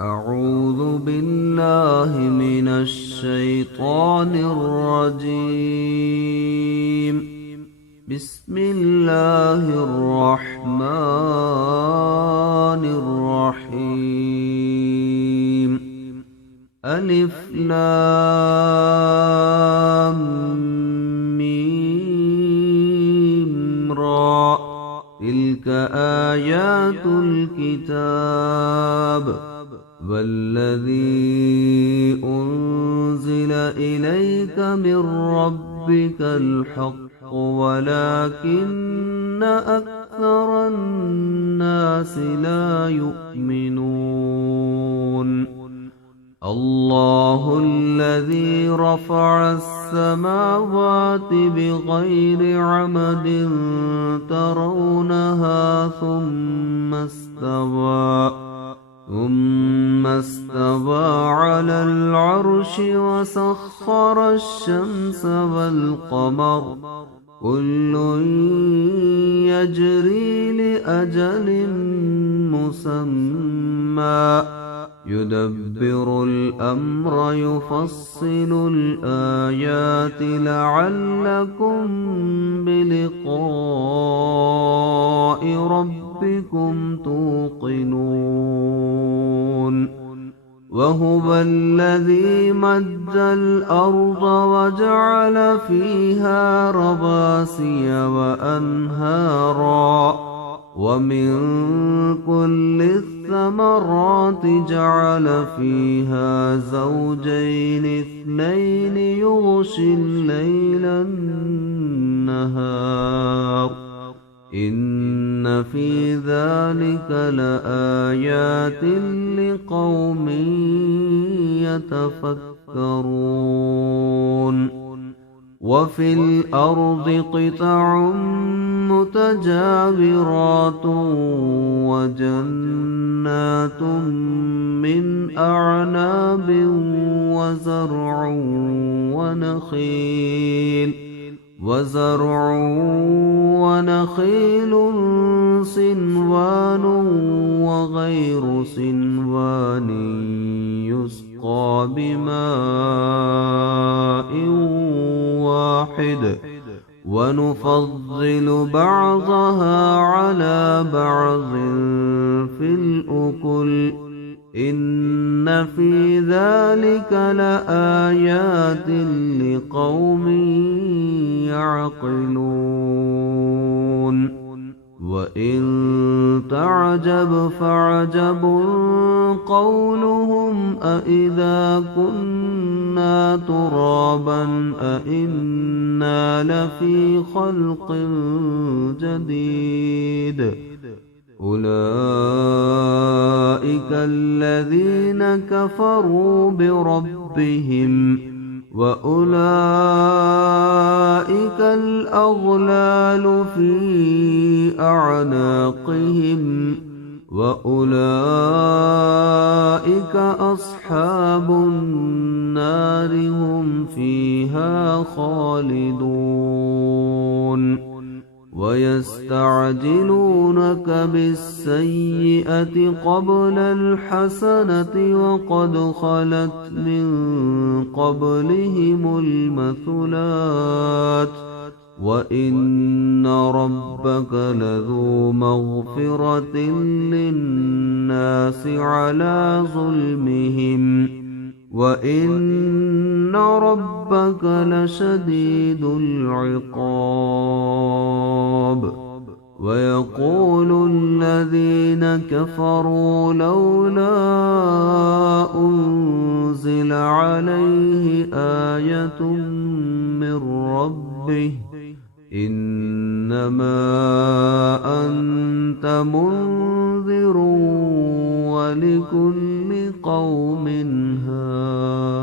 أعوذ بالله من الشيطان الرجيم. بسم الله الرحمن الرحيم. ألف لام ميم را. تلك آيات الكتاب والذي أنزل إليك من ربك الحق ولكن أكثر الناس لا يؤمنون. الله الذي رفع السماوات بغير عمد ترونها ثم استوى على العرش وسخر الشمس والقمر كل يجري لأجل مسمى يدبر الأمر يفصل الآيات لعلكم بلقاء ربكم توقنون. وهو الذي مد الأرض وجعل فيها رواسي وأنهارا ومن كل الثمرات جعل فيها زوجين اثنين يغشي الليل النهار إن في ذلك لآيات لقوم يتفكرون. وفي الأرض قطع متجاورات وجنات من أعناب وزرع ونخيل صنوان وغير صنوان يسقى بماء واحد ونفضل بعضها على بعض في الأكل إن في ذلك لآيات لقوم يعقلون. وإن تعجب فعجب قولهم أإذا كنا ترابا أإنا لفي خلق جديد أولئك الذين كفروا بربهم وأولئك الأغلال في أعناقهم وأولئك أصحاب النار هم فيها خالدون. ويستعجلونك بالسيئة قبل الحسنة وقد خلت من قبلهم المثلات وإن ربك لذو مغفرة للناس على ظلمهم وإن ربك لشديد العقاب. ويقول الذين كفروا لولا أنزل عليه آية من ربه إنما أنت منذر ولكل قوم هاد.